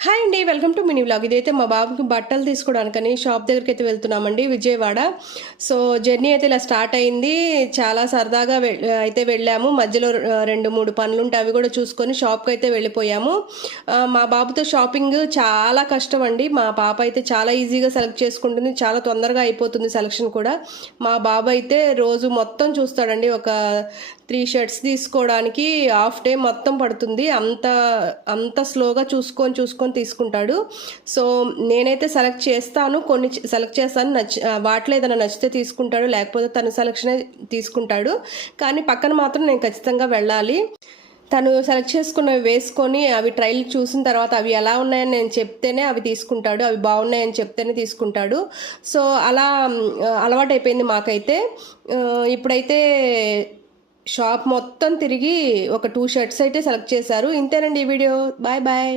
Hi అండి. Welcome to mini vlog. ఇదైతే మా బాబుకి బట్టలు తీసుకోవడానికని షాప్ దగ్గరికైతే వెళ్తున్నామండి, విజయవాడ. సో, జర్నీ అయితే ఇలా స్టార్ట్ అయింది. చాలా సరదాగా అయితే వెళ్ళాము. మధ్యలో 2, 3 పనులుంటే అవి కూడా చూసుకొని షాప్‌కైతే వెళ్ళిపోయాము. మా బాబుతో షాపింగ్ చాలా కష్టం అండి. మా పాప అయితే చాలా ఈజీగా సెలెక్ట్ చేసుకుంటుంది. చాలా తొందరగా అయిపోతుంది సెలక్షన్ కూడా. మా బాబు అయితే రోజు మొత్తం చూస్తాడండి. ఒక 3 షర్ట్స్ తీసుకోవడానికి హాఫ్ డే మొత్తం పడుతుంది. అంత అంత స్లోగా చూసుకొని తీసుకుంటాడు. సో, నేనైతే సెలెక్ట్ చేస్తాను. కొన్ని సెలెక్ట్ చేస్తాను. వాటిలో ఏదైనా నచ్చితే తీసుకుంటాడు. లేకపోతే తన సెలక్షనే తీసుకుంటాడు. కానీ పక్కన మాత్రం నేను ఖచ్చితంగా వెళ్ళాలి. తను సెలెక్ట్ చేసుకున్నవి వేసుకొని అవి ట్రైల్ చూసిన తర్వాత అవి ఎలా ఉన్నాయని నేను చెప్తేనే అవి తీసుకుంటాడు. అవి బాగున్నాయని చెప్తేనే తీసుకుంటాడు. సో, అలా అలవాటైపోయింది మాకైతే. ఇప్పుడైతే షాప్ మొత్తం తిరిగి ఒక 2 షర్ట్స్ అయితే సెలెక్ట్ చేశారు. ఇంతేనండి ఈ వీడియో. Bye bye.